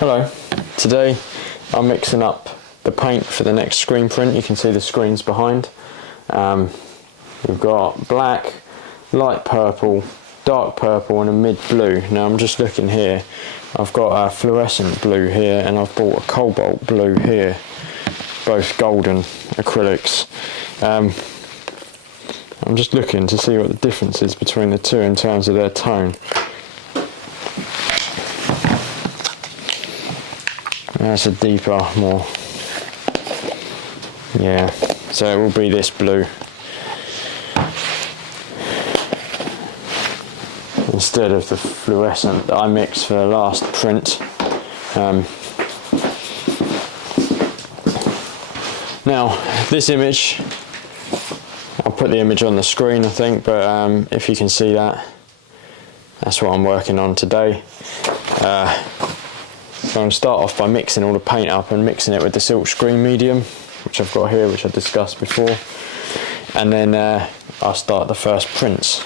Hello, today I'm mixing up the paint for the next screen print. You can see the screens behind. We've got black, light purple, dark purple and a mid blue. Now I'm just looking here, I've got a fluorescent blue here and I've bought a cobalt blue here, both golden acrylics. I'm just looking to see what the difference is between the two in terms of their tone. That's a deeper, more, yeah, so it will be this blue instead of the fluorescent that I mixed for the last print. Now this image, I'll put the image on the screen I think, but if you can see that, that's what I'm working on today. So I'm going to start off by mixing all the paint up and mixing it with the silk screen medium, which I've got here, which I discussed before. And then I'll start the first prints.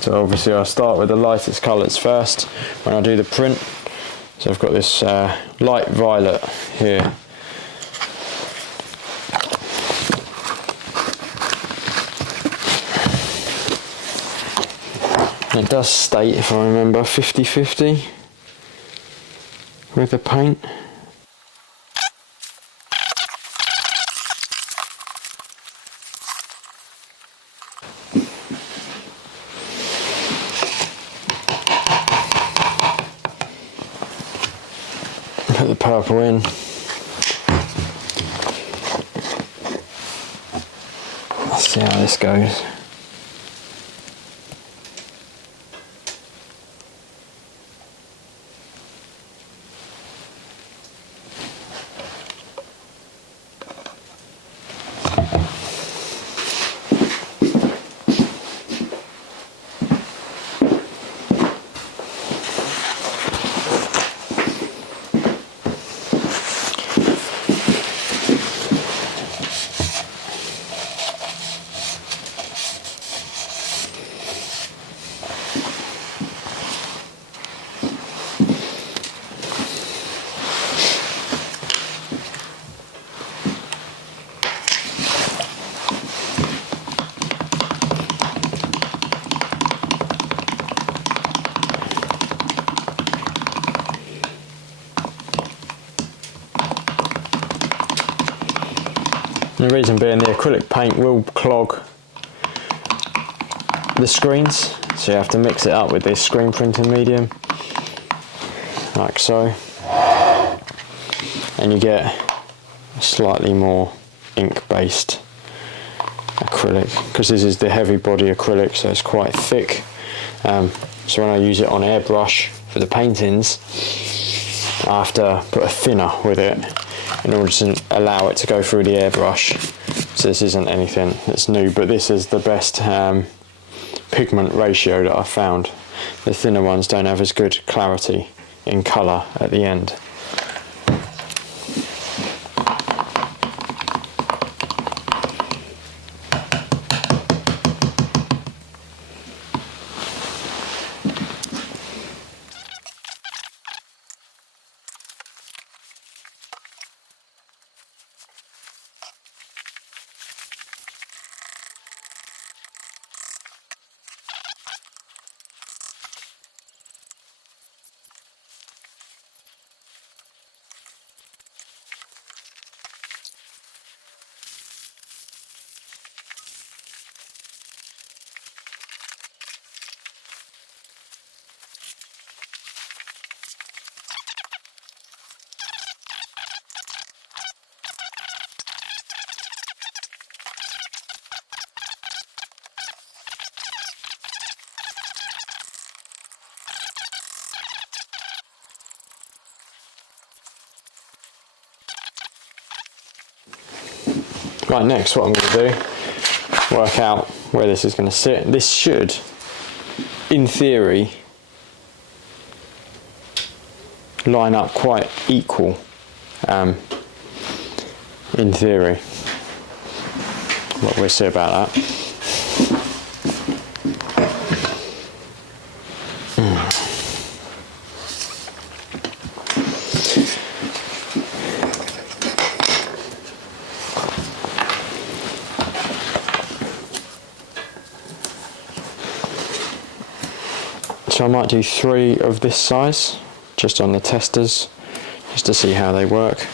So obviously I'll start with the lightest colours first when I do the print. So I've got this light violet here. It does state, if I remember, 50-50. With the paint. Put the purple in. Let's see how this goes. The reason being, the acrylic paint will clog the screens, so you have to mix it up with this screen printing medium, like so, and you get a slightly more ink-based acrylic, because this is the heavy body acrylic, so it's quite thick. So when I use it on airbrush for the paintings, I have to put a thinner with it in order to allow it to go through the airbrush. So this isn't anything that's new, but this is the best pigment ratio that I've found. The thinner ones don't have as good clarity in colour at the end. Right, next what I'm going to do, work out where this is going to sit. This should, in theory, line up quite equal, in theory. What we'll see about that. So I might do 3 of this size, just on the testers, just to see how they work.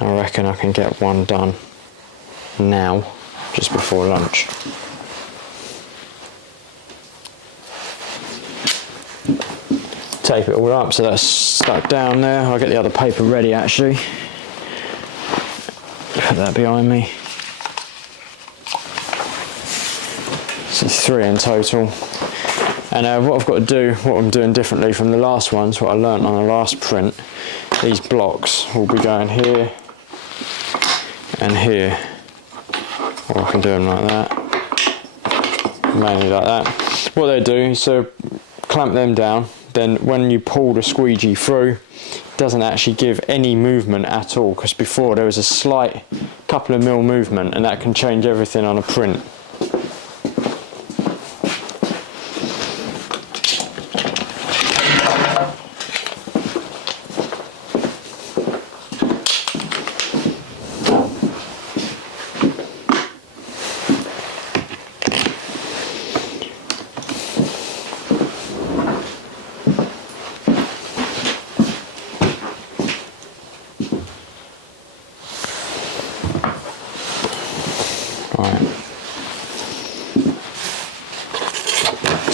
I reckon I can get one done now, just before lunch. Tape it all up so that's stuck down there. I'll get the other paper ready actually. Put that behind me. So 3 in total. And what I've got to do, what I'm doing differently from the last ones, what I learnt on the last print, these blocks will be going here and here. Or I can do them like that, mainly like that. What they do is clamp them down, then when you pull the squeegee through, it doesn't actually give any movement at all, because before there was a slight couple of mil movement, and that can change everything on a print.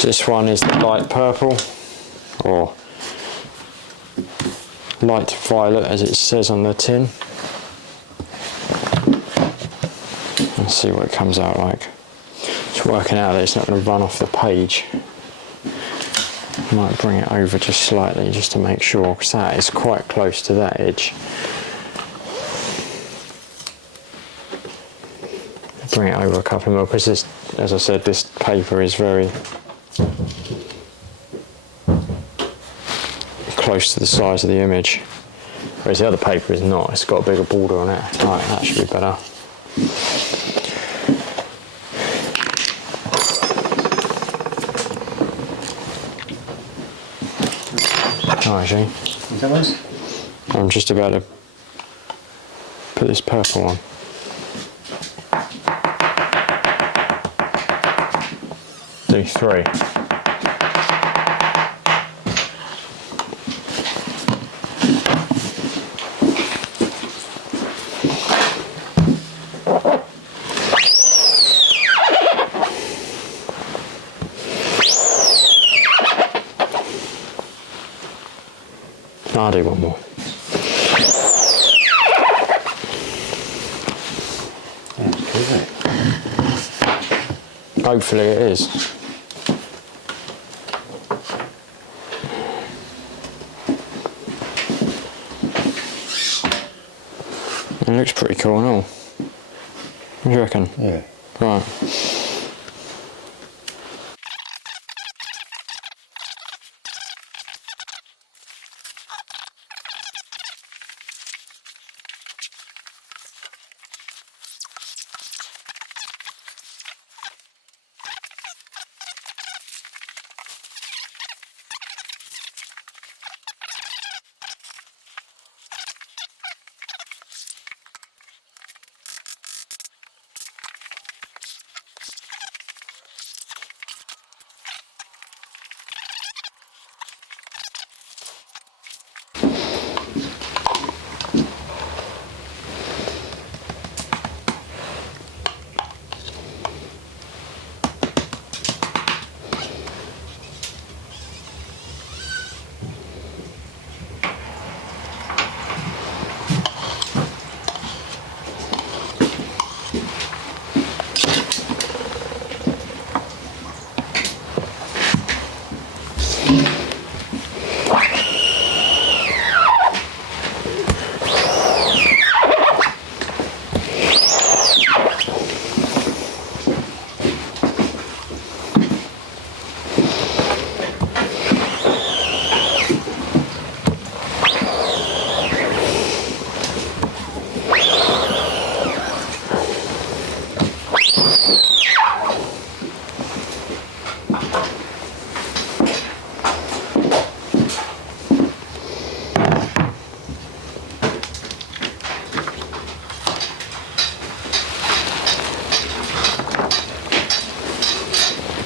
This one is the light purple, or light violet as it says on the tin. Let's see what it comes out like. It's working out that it's not going to run off the page. Might bring it over just slightly just to make sure, because that is quite close to that edge. Bring it over a couple more, because this, as I said, this paper is very close to the size of the image, whereas the other paper is not. It's got a bigger border on it. Right, that should be better. Alright, Shane. Is that nice? I'm just about to put this purple on. Do 3. I'll do one more. Yeah, it's cool, isn't it? Hopefully it is. It looks pretty cool and all. What do you reckon? Yeah. Right.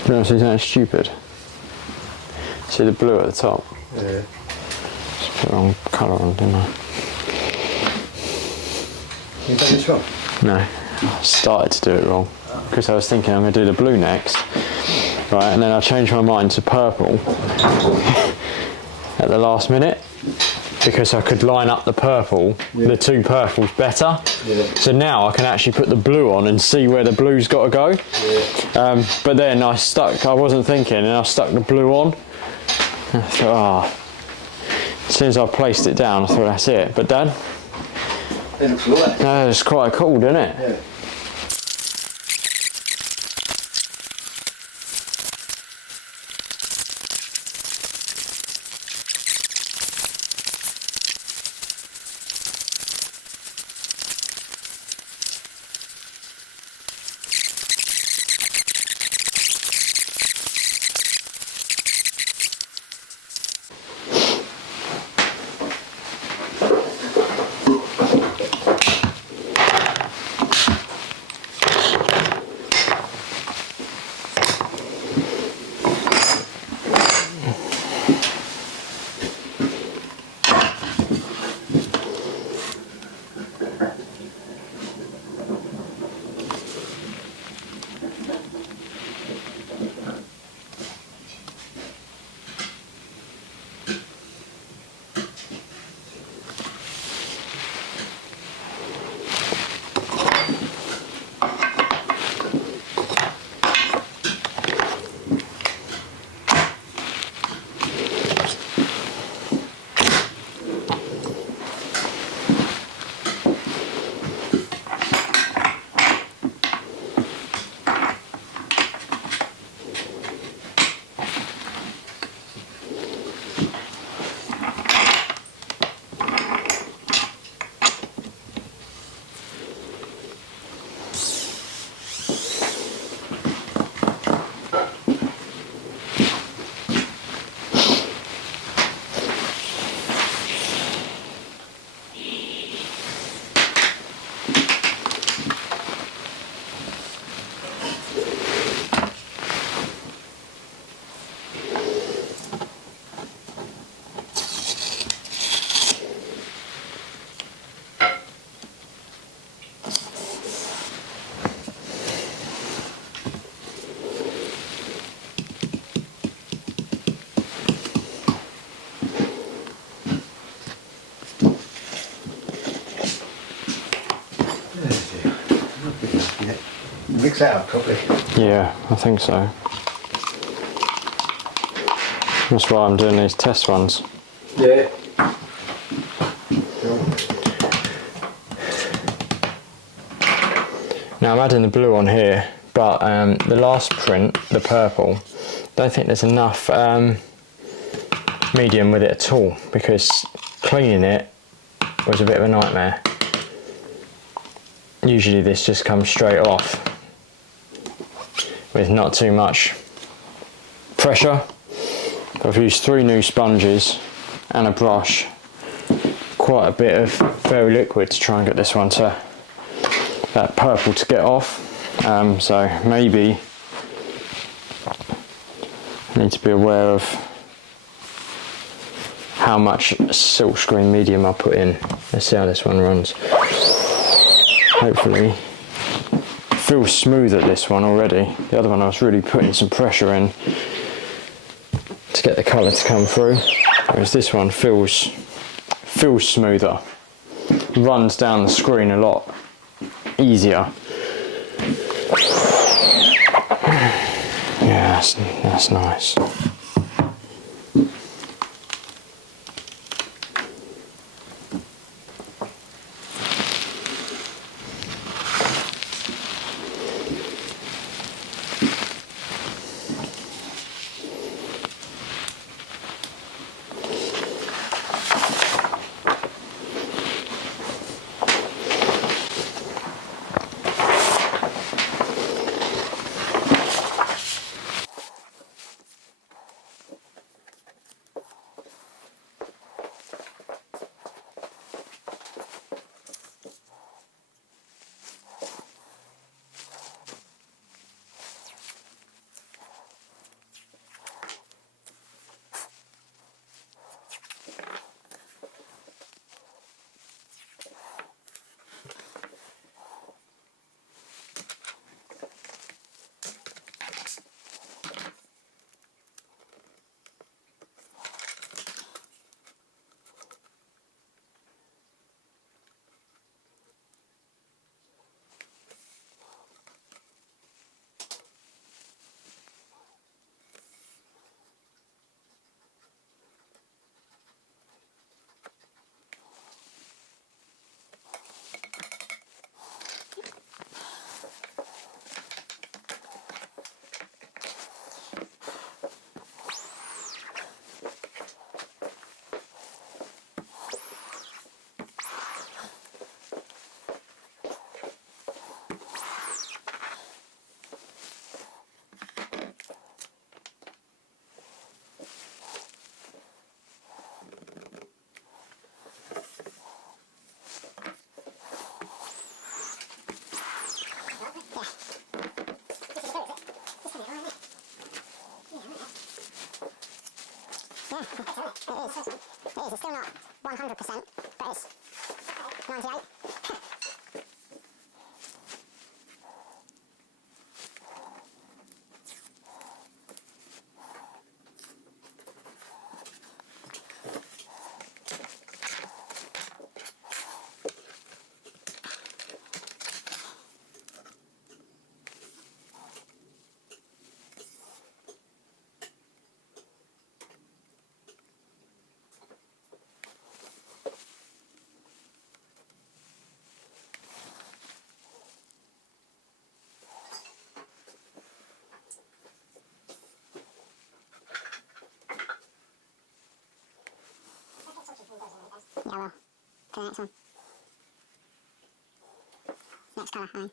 No, so he's not stupid. See the blue at the top? Yeah. Just put the wrong colour on, didn't I? You done this wrong? No, I started to do it wrong because I was thinking I'm going to do the blue next, right? And then I changed my mind to purple at the last minute because I could line up the purple, the two purples better. Yeah. So now I can actually put the blue on and see where the blue's got to go. Yeah. But then I wasn't thinking, and I stuck the blue on. And I thought, as soon as I placed it down, I thought that's it. But Dad, It looks alright. it's quite cool, doesn't it? Yeah. Mix that up properly. Yeah, I think so. That's why I'm doing these test ones. Yeah. Now I'm adding the blue on here, but the last print, the purple, don't think there's enough medium with it at all because cleaning it was a bit of a nightmare. Usually this just comes straight off with not too much pressure. I've used 3 new sponges and a brush, quite a bit of very liquid to try and get this one to that purple to get off. So maybe I need to be aware of how much silkscreen medium I put in. Let's see how this one runs. Hopefully feels smooth at this one already. The other one I was really putting some pressure in to get the colour to come through, whereas this one feels smoother, runs down the screen a lot easier. Yeah, that's nice. It's still not 100%, but it's 98. Yeah, well, for the next one. Next colour, I mean.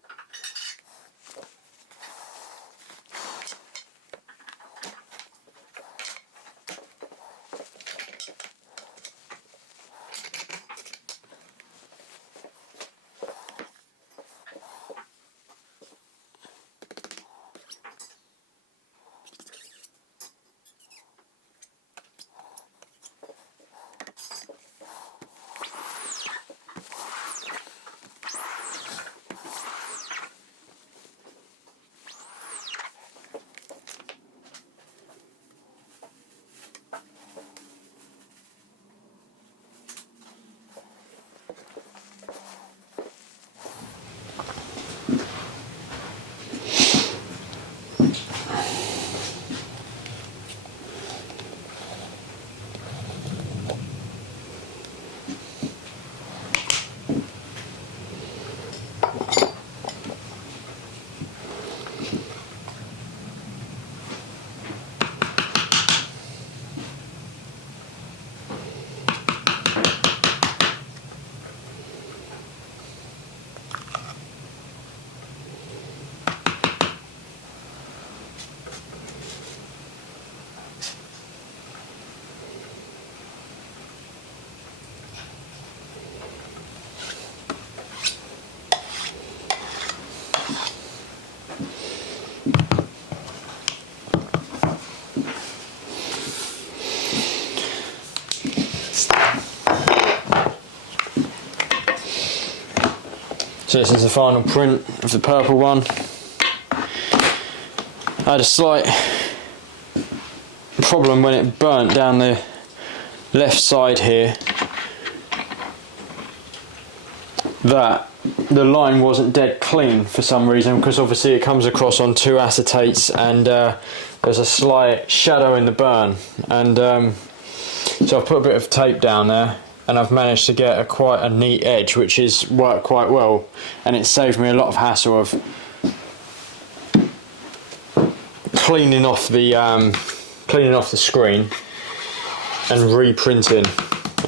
So this is the final print of the purple one. I had a slight problem when it burnt down the left side here, that the line wasn't dead clean for some reason, because obviously it comes across on 2 acetates, and there's a slight shadow in the burn, and so I've put a bit of tape down there, and I've managed to get quite a neat edge, which is worked quite well, and it saved me a lot of hassle of cleaning off the screen and reprinting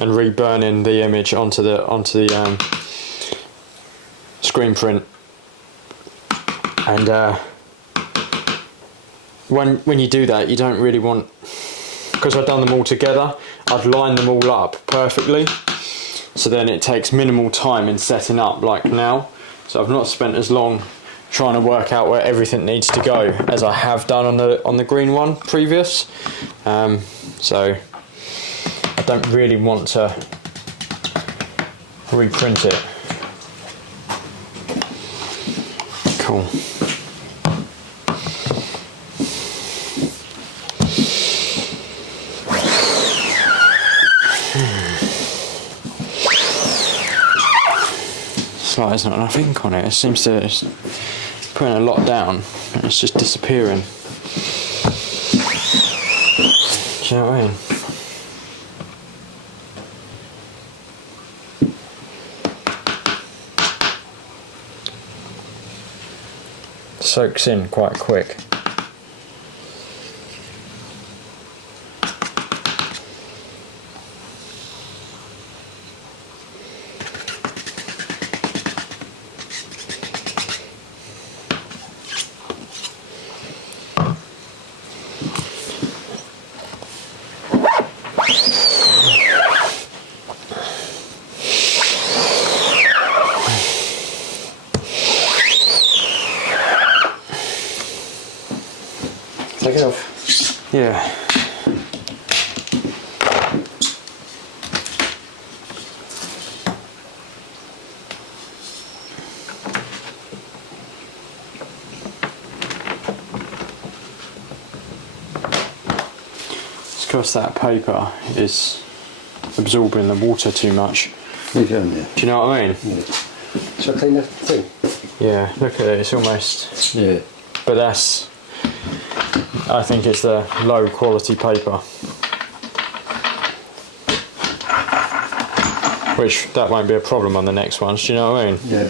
and reburning the image onto the screen print. And when you do that, you don't really want, because I've done them all together, I'd line them all up perfectly, so then it takes minimal time in setting up like now. So I've not spent as long trying to work out where everything needs to go as I have done on the green one previous. So I don't really want to reprint it. Cool. There's not enough ink on it. It seems to it's putting a lot down and it's just disappearing. Do you know what I mean? Soaks in quite quick. Take it off. Yeah. because that paper is absorbing the water too much. You're doing there. Do you know what I mean? Yeah. Shall I clean the thing? Yeah, look at it, it's almost... Yeah. But that's... I think it's the low quality paper. Which, that won't be a problem on the next ones, do you know what I mean? Yeah.